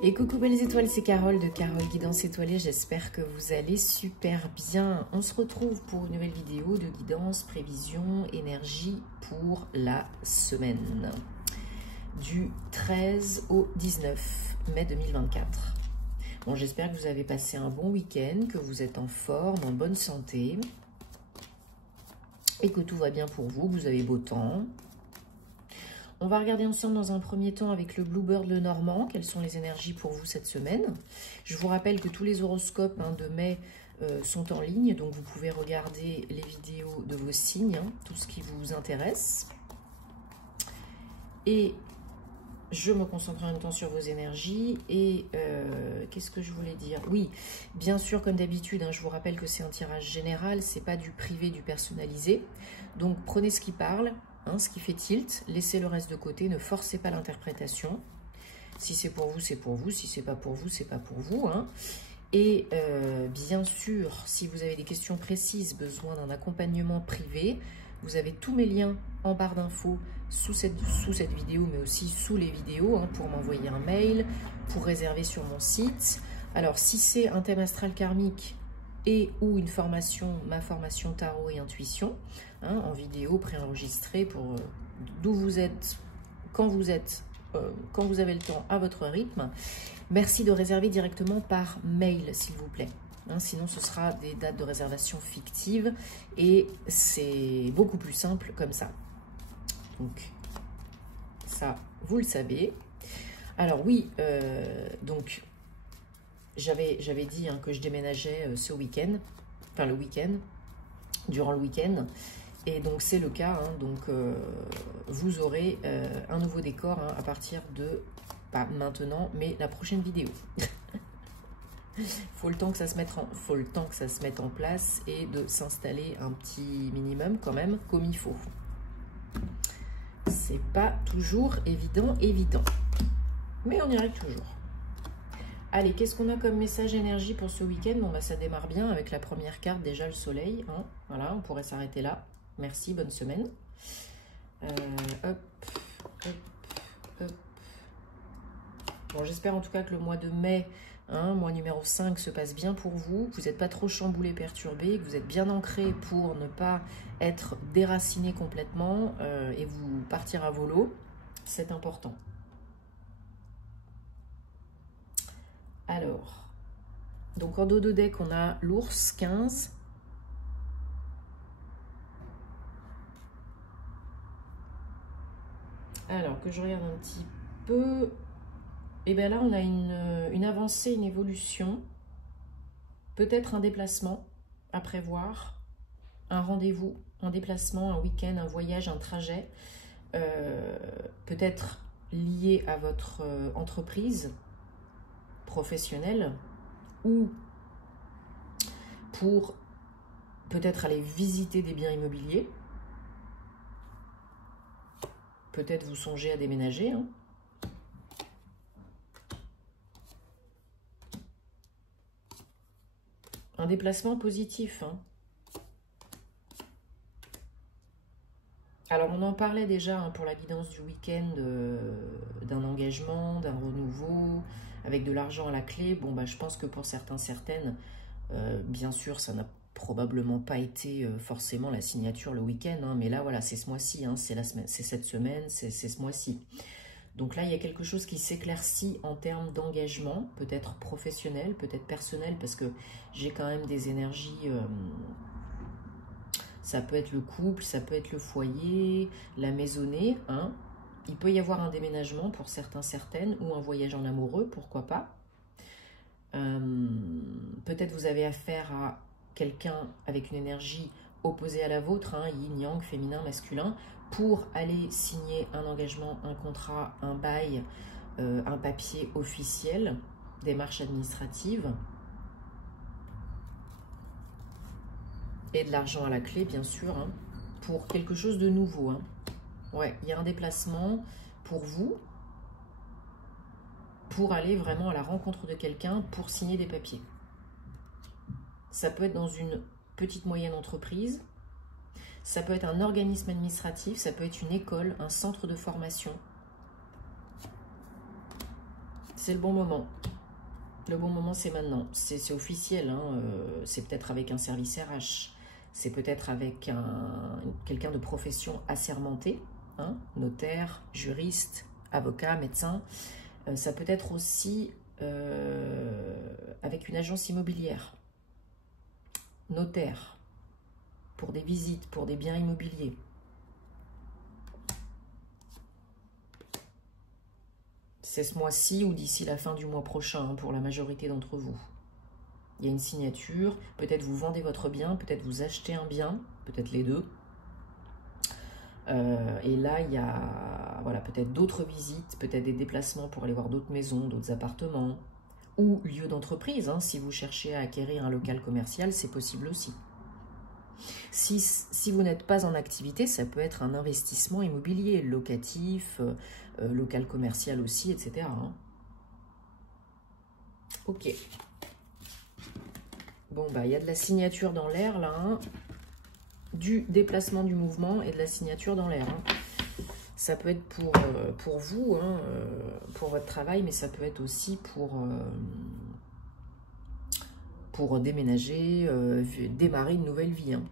Et coucou belles étoiles, c'est Carole de Carole Guidance Étoilée, j'espère que vous allez super bien. On se retrouve pour une nouvelle vidéo de guidance, prévision, énergie pour la semaine du 13 au 19 mai 2024. Bon, j'espère que vous avez passé un bon week-end, que vous êtes en forme, en bonne santé et que tout va bien pour vous, que vous avez beau temps. On va regarder ensemble dans un premier temps avec le Bluebird le Normand, quelles sont les énergies pour vous cette semaine. Je vous rappelle que tous les horoscopes de mai sont en ligne, donc vous pouvez regarder les vidéos de vos signes, tout ce qui vous intéresse. Et je me concentre en même temps sur vos énergies. Et qu'est-ce que je voulais dire? Oui, bien sûr, comme d'habitude, je vous rappelle que c'est un tirage général, c'est pas du privé, du personnalisé. Donc prenez ce qui parle. Ce qui fait tilt, laissez le reste de côté, ne forcez pas l'interprétation. Si c'est pour vous, c'est pour vous. Si c'est pas pour vous, c'est pas pour vous. Et bien sûr, si vous avez des questions précises, besoin d'un accompagnement privé, vous avez tous mes liens en barre d'infos sous cette vidéo, mais aussi sous les vidéos, pour m'envoyer un mail, pour réserver sur mon site. Alors, si c'est un thème astral karmique, et ou une formation, ma formation tarot et intuition, en vidéo préenregistrée pour d'où vous êtes, quand vous avez le temps, à votre rythme. Merci de réserver directement par mail, s'il vous plaît. Sinon, ce sera des dates de réservation fictives et c'est beaucoup plus simple comme ça. Donc, ça, vous le savez. Alors oui, donc... J'avais dit que je déménageais ce week-end, enfin le week-end, durant le week-end. Et donc c'est le cas, donc vous aurez un nouveau décor à partir de, pas maintenant, mais la prochaine vidéo. Faut le temps que ça se mette en place et de s'installer un petit minimum quand même, comme il faut. C'est pas toujours évident, mais on y arrive toujours. Allez, qu'est-ce qu'on a comme message énergie pour ce week-end? Bon, ça démarre bien avec la première carte, déjà le soleil. Voilà, on pourrait s'arrêter là. Merci, bonne semaine. Hop. Bon, j'espère en tout cas que le mois de mai, mois numéro 5, se passe bien pour vous. Que vous n'êtes pas trop chamboulé, perturbé, que vous êtes bien ancré pour ne pas être déraciné complètement et vous partir à volo. C'est important. Alors, donc en dos de deck, on a l'ours 15. Alors, que je regarde un petit peu. Et bien là, on a une avancée, une évolution. Peut-être un déplacement à prévoir. Un rendez-vous, un déplacement, un week-end, un voyage, un trajet. Peut-être lié à votre entreprise professionnelle. Ou pour peut-être aller visiter des biens immobiliers. Peut-être vous songez à déménager. Un déplacement positif. Alors, on en parlait déjà pour la guidance du week-end, d'un engagement, d'un renouveau, avec de l'argent à la clé. Bon, je pense que pour certains, certaines, bien sûr, ça n'a probablement pas été forcément la signature le week-end, mais là, voilà, c'est ce mois-ci, c'est cette semaine, c'est ce mois-ci. Donc là, il y a quelque chose qui s'éclaircit en termes d'engagement, peut-être professionnel, peut-être personnel, parce que j'ai quand même des énergies... ça peut être le couple, ça peut être le foyer, la maisonnée. Il peut y avoir un déménagement pour certains, certaines, ou un voyage en amoureux, pourquoi pas. Peut-être vous avez affaire à quelqu'un avec une énergie opposée à la vôtre, yin, yang, féminin, masculin, pour aller signer un engagement, un contrat, un bail, un papier officiel, démarche administrative. Et de l'argent à la clé, bien sûr, pour quelque chose de nouveau. Ouais, il y a un déplacement pour vous, pour aller vraiment à la rencontre de quelqu'un, pour signer des papiers. Ça peut être dans une petite moyenne entreprise, ça peut être un organisme administratif, ça peut être une école, un centre de formation. c'est le bon moment. Le bon moment, c'est maintenant. C'est officiel, hein. C'est peut-être avec un service RH. C'est peut-être avec quelqu'un de profession assermentée, hein, notaire, juriste, avocat, médecin. Ça peut être aussi avec une agence immobilière, notaire, pour des visites, pour des biens immobiliers. C'est ce mois-ci ou d'ici la fin du mois prochain, hein, pour la majorité d'entre vous. Il y a une signature, peut-être vous vendez votre bien, peut-être vous achetez un bien, peut-être les deux. Et là, il y a voilà, peut-être d'autres visites, peut-être des déplacements pour aller voir d'autres maisons, d'autres appartements, ou lieux d'entreprise. Hein, si vous cherchez à acquérir un local commercial, c'est possible aussi. Si vous n'êtes pas en activité, ça peut être un investissement immobilier, locatif, local commercial aussi, etc. Hein. Ok. Bon, bah, il y a de la signature dans l'air, là, hein. Du déplacement du mouvement et de la signature dans l'air. Hein. Ça peut être pour vous, hein, pour votre travail, mais ça peut être aussi pour déménager, démarrer une nouvelle vie, hein,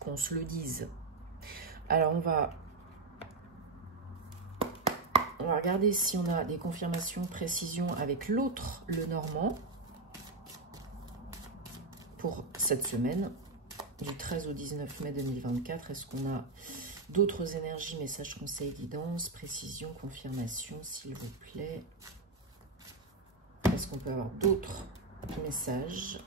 qu'on se le dise. Alors, on va regarder si on a des confirmations, précisions avec l'autre, le Normand, pour cette semaine. Du 13 au 19 mai 2024, est-ce qu'on a d'autres énergies, messages, conseils, guidance, précision, confirmation, s'il vous plaît? Est-ce qu'on peut avoir d'autres messages?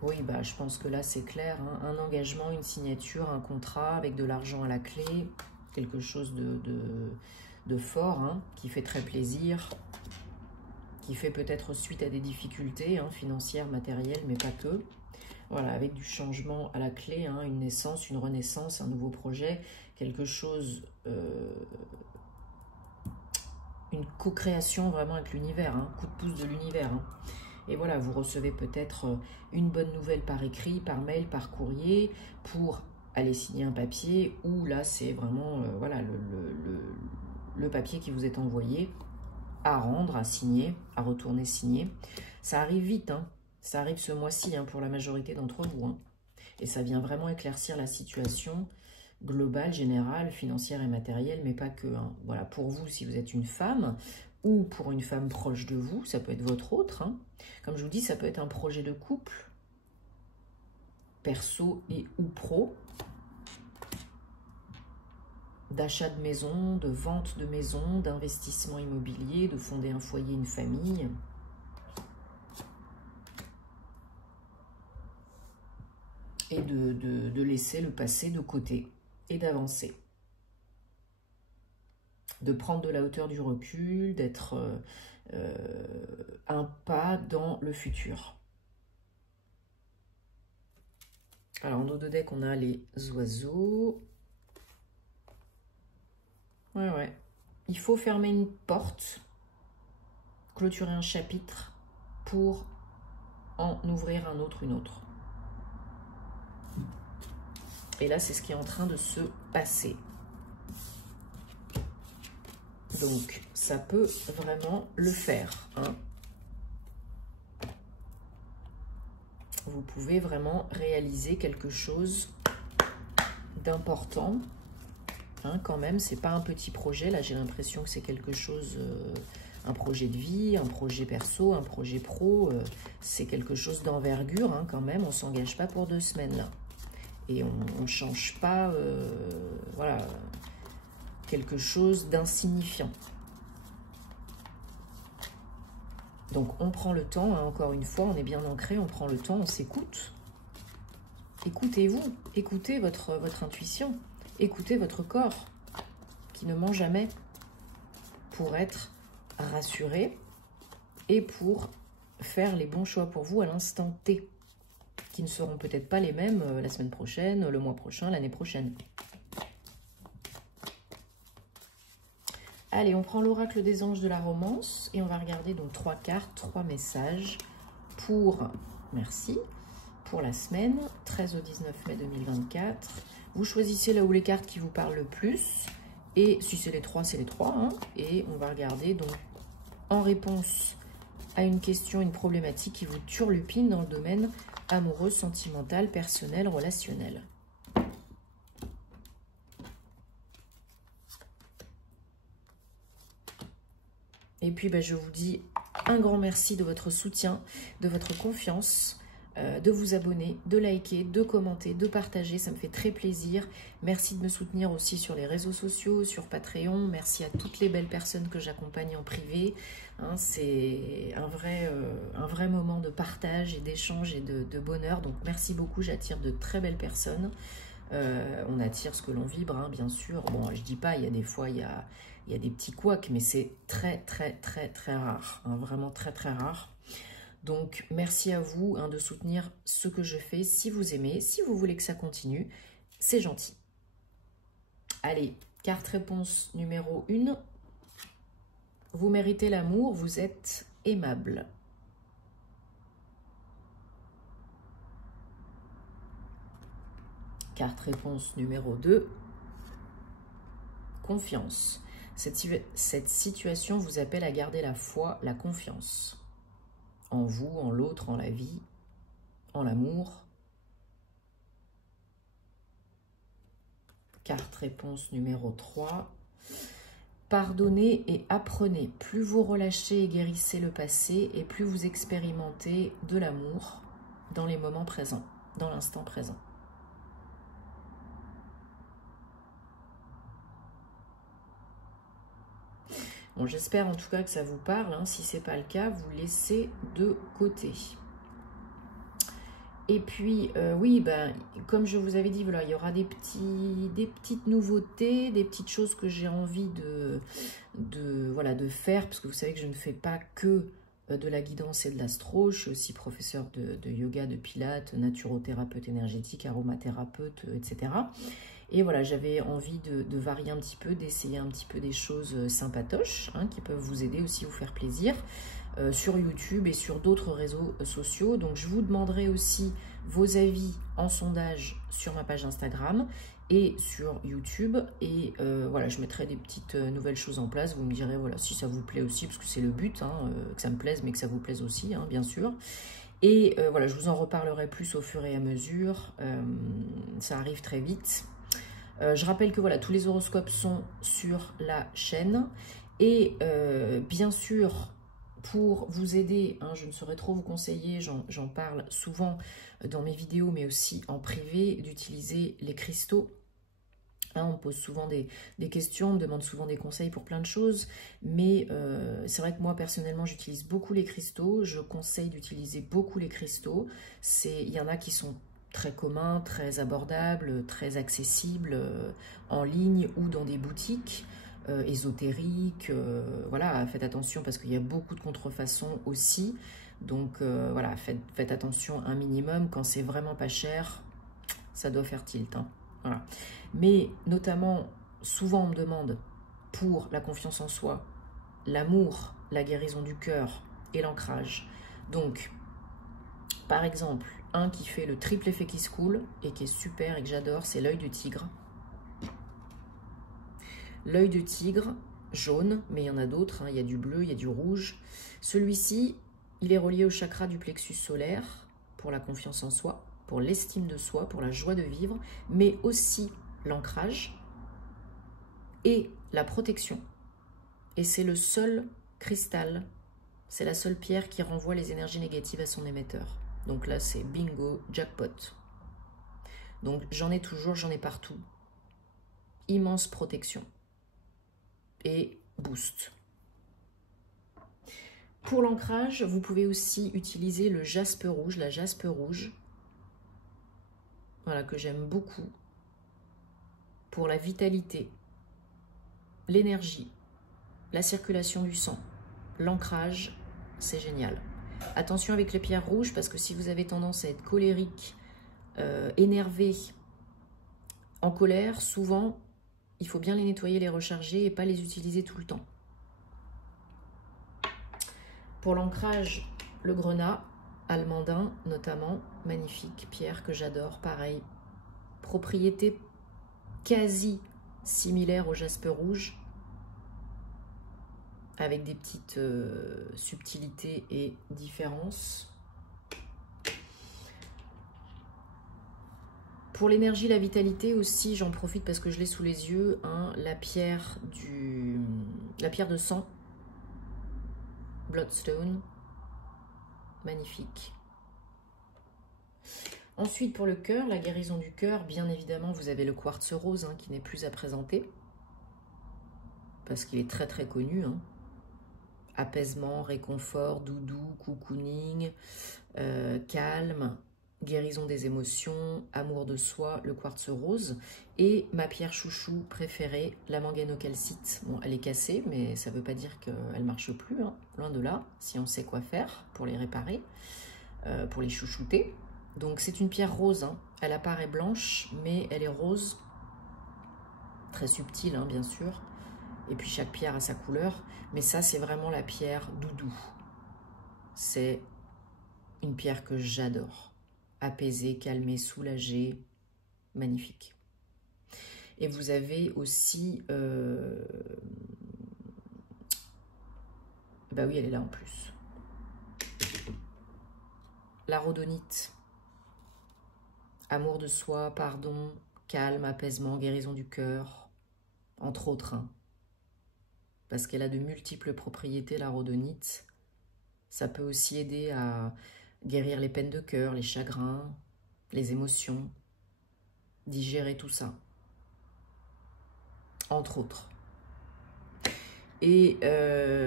Oui, bah, je pense que là, c'est clair. Hein, un engagement, une signature, un contrat avec de l'argent à la clé, quelque chose de fort, hein, qui fait très plaisir, qui fait peut-être suite à des difficultés, hein, financières, matérielles, mais pas que. Voilà, avec du changement à la clé, hein, une naissance, une renaissance, un nouveau projet, quelque chose, une co-création vraiment avec l'univers, hein, coup de pouce de l'univers. Hein. Et voilà, vous recevez peut-être une bonne nouvelle par écrit, par mail, par courrier, pour aller signer un papier, ou là, c'est vraiment voilà, le papier qui vous est envoyé à rendre, à signer, à retourner signer. Ça arrive vite, hein. Ça arrive ce mois-ci, hein, pour la majorité d'entre vous. Hein. Et ça vient vraiment éclaircir la situation globale, générale, financière et matérielle, mais pas que. Hein. Voilà, pour vous, si vous êtes une femme, ou pour une femme proche de vous, ça peut être votre autre. Hein. Comme je vous dis, ça peut être un projet de couple, perso et ou pro, d'achat de maison, de vente de maison, d'investissement immobilier, de fonder un foyer, une famille. Et de laisser le passé de côté et d'avancer. De prendre de la hauteur, du recul, d'être un pas dans le futur. Alors, en dos de deck, on a les oiseaux. Ouais. Il faut fermer une porte, clôturer un chapitre pour en ouvrir un autre, une autre. Et là, c'est ce qui est en train de se passer. Donc, ça peut vraiment le faire. Hein. Vous pouvez vraiment réaliser quelque chose d'important. Hein, quand même, c'est pas un petit projet. Là, j'ai l'impression que c'est quelque chose, un projet de vie, un projet perso, un projet pro. C'est quelque chose d'envergure, hein, quand même. On ne s'engage pas pour 2 semaines, là. Et on ne change pas, voilà, quelque chose d'insignifiant. Donc, on prend le temps, hein, encore une fois, on est bien ancré, on prend le temps, on s'écoute. Écoutez-vous, écoutez votre intuition, écoutez votre corps, qui ne ment jamais, pour être rassuré et pour faire les bons choix pour vous à l'instant T. Qui ne seront peut-être pas les mêmes la semaine prochaine, le mois prochain, l'année prochaine. Allez, on prend l'oracle des anges de la romance et on va regarder donc 3 cartes, 3 messages pour, merci, pour la semaine 13 au 19 mai 2024. Vous choisissez là où les cartes qui vous parlent le plus et si c'est les 3, c'est les 3. Hein, et on va regarder donc en réponse à une question, une problématique qui vous turlupine dans le domaine amoureux, sentimental, personnel, relationnel. Et puis, je vous dis un grand merci de votre soutien, de votre confiance, de vous abonner, de liker, de commenter, de partager. Ça me fait très plaisir. Merci de me soutenir aussi sur les réseaux sociaux, sur Patreon. Merci à toutes les belles personnes que j'accompagne en privé. Hein, c'est un vrai moment de partage et d'échange et de bonheur. Donc, merci beaucoup. J'attire de très belles personnes. On attire ce que l'on vibre, hein, bien sûr. Bon, je dis pas, il y a des fois, il y a des petits couacs, mais c'est très rare, hein, vraiment très rare. Donc, merci à vous, hein, de soutenir ce que je fais. Si vous aimez, si vous voulez que ça continue, c'est gentil. Allez, carte réponse numéro 1. Vous méritez l'amour, vous êtes aimable. Carte réponse numéro 2. Confiance. Cette situation vous appelle à garder la foi, la confiance. En vous, en l'autre, en la vie, en l'amour. Carte réponse numéro 3. Pardonnez et apprenez. Plus vous relâchez et guérissez le passé, et plus vous expérimentez de l'amour dans les moments présents, dans l'instant présent. Bon, j'espère en tout cas que ça vous parle, hein. Si ce n'est pas le cas, vous laissez de côté. Et puis, oui, comme je vous avais dit, voilà, il y aura des petites nouveautés, des petites choses que j'ai envie de faire, parce que vous savez que je ne fais pas que de la guidance et de l'astro. Je suis aussi professeur de yoga, de pilates, naturothérapeute énergétique, aromathérapeute, etc. Et voilà, j'avais envie de varier un petit peu, d'essayer un petit peu des choses sympatoches, hein, qui peuvent vous aider aussi, vous faire plaisir, sur YouTube et sur d'autres réseaux sociaux. Donc, je vous demanderai aussi vos avis en sondage sur ma page Instagram et sur YouTube. Et voilà, je mettrai des petites nouvelles choses en place. Vous me direz, voilà, si ça vous plaît aussi, parce que c'est le but, hein, que ça me plaise, mais que ça vous plaise aussi, hein, bien sûr. Et voilà, je vous en reparlerai plus au fur et à mesure. Ça arrive très vite. Je rappelle que voilà, tous les horoscopes sont sur la chaîne. Et bien sûr, pour vous aider, hein, je ne saurais trop vous conseiller, j'en parle souvent dans mes vidéos, mais aussi en privé, d'utiliser les cristaux. Hein, on me pose souvent des questions, on me demande souvent des conseils pour plein de choses, mais c'est vrai que moi, personnellement, j'utilise beaucoup les cristaux. Je conseille d'utiliser beaucoup les cristaux. Il y en a qui sont très commun, très abordable, très accessible, en ligne ou dans des boutiques ésotériques. Voilà, faites attention parce qu'il y a beaucoup de contrefaçons aussi. Donc voilà, faites attention un minimum. Quand c'est vraiment pas cher, ça doit faire tilt, hein. Voilà. Mais notamment, souvent on me demande pour la confiance en soi, l'amour, la guérison du cœur et l'ancrage. Donc, par exemple, un qui fait le triple effet qui se coule et qui est super et que j'adore, c'est l'œil du tigre. L'œil de tigre, jaune, mais il y en a d'autres, hein, il y a du bleu, il y a du rouge. Celui-ci, il est relié au chakra du plexus solaire pour la confiance en soi, pour l'estime de soi, pour la joie de vivre, mais aussi l'ancrage et la protection. Et c'est le seul cristal, c'est la seule pierre qui renvoie les énergies négatives à son émetteur. Donc là, c'est bingo, jackpot. Donc j'en ai toujours, j'en ai partout. Immense protection. Et boost. Pour l'ancrage, vous pouvez aussi utiliser le jaspe rouge, la jaspe rouge. Voilà, que j'aime beaucoup. Pour la vitalité, l'énergie, la circulation du sang, l'ancrage, c'est génial. Attention avec les pierres rouges, parce que si vous avez tendance à être colérique, énervé, en colère, souvent, il faut bien les nettoyer, les recharger et pas les utiliser tout le temps. Pour l'ancrage, le grenat, almandin notamment, magnifique, pierre que j'adore, pareil. Propriété quasi similaire au jaspe rouge. avec des petites subtilités et différences. Pour l'énergie, la vitalité aussi, j'en profite parce que je l'ai sous les yeux, hein, la pierre de sang, Bloodstone, magnifique. Ensuite, pour le cœur, la guérison du cœur, bien évidemment, vous avez le quartz rose hein, qui n'est plus à présenter parce qu'il est très très connu. Hein. Apaisement, réconfort, doudou, cocooning, calme, guérison des émotions, amour de soi, le quartz rose. Et ma pierre chouchou préférée, la manganocalcite. Bon, elle est cassée, mais ça ne veut pas dire qu'elle ne marche plus, hein, loin de là, si on sait quoi faire pour les réparer, pour les chouchouter. Donc c'est une pierre rose, hein. Elle apparaît blanche, mais elle est rose, très subtile hein, bien sûr. Et puis chaque pierre a sa couleur, mais ça c'est vraiment la pierre doudou. C'est une pierre que j'adore. Apaisée, calmée, soulagée, magnifique. Et vous avez aussi... Bah oui, elle est là en plus. La rhodonite. Amour de soi, pardon, calme, apaisement, guérison du cœur, entre autres. Hein. Parce qu'elle a de multiples propriétés, la rhodonite. Ça peut aussi aider à guérir les peines de cœur, les chagrins, les émotions, digérer tout ça. Entre autres. Et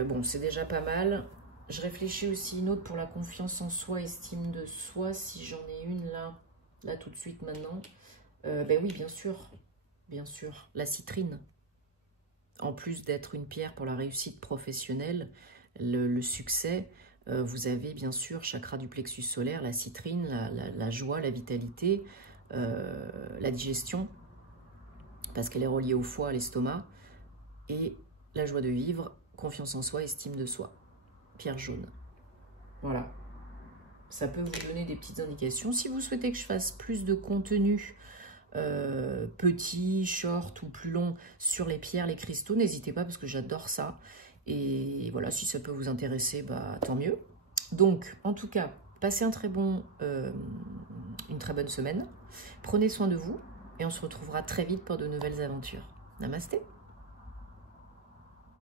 bon, c'est déjà pas mal. Je réfléchis aussi une autre pour la confiance en soi, estime de soi, si j'en ai une là tout de suite maintenant. Ben oui, bien sûr, la citrine. En plus d'être une pierre pour la réussite professionnelle, le succès, vous avez bien sûr chakra du plexus solaire, la citrine, la joie, la vitalité, la digestion, parce qu'elle est reliée au foie, à l'estomac, et la joie de vivre, confiance en soi, estime de soi. Pierre jaune. Voilà. Ça peut vous donner des petites indications. Si vous souhaitez que je fasse plus de contenu petit, short ou plus long sur les pierres, les cristaux, n'hésitez pas parce que j'adore ça. Et voilà, si ça peut vous intéresser, bah, tant mieux. Donc, en tout cas, passez une très bonne semaine. Prenez soin de vous et on se retrouvera très vite pour de nouvelles aventures. Namasté.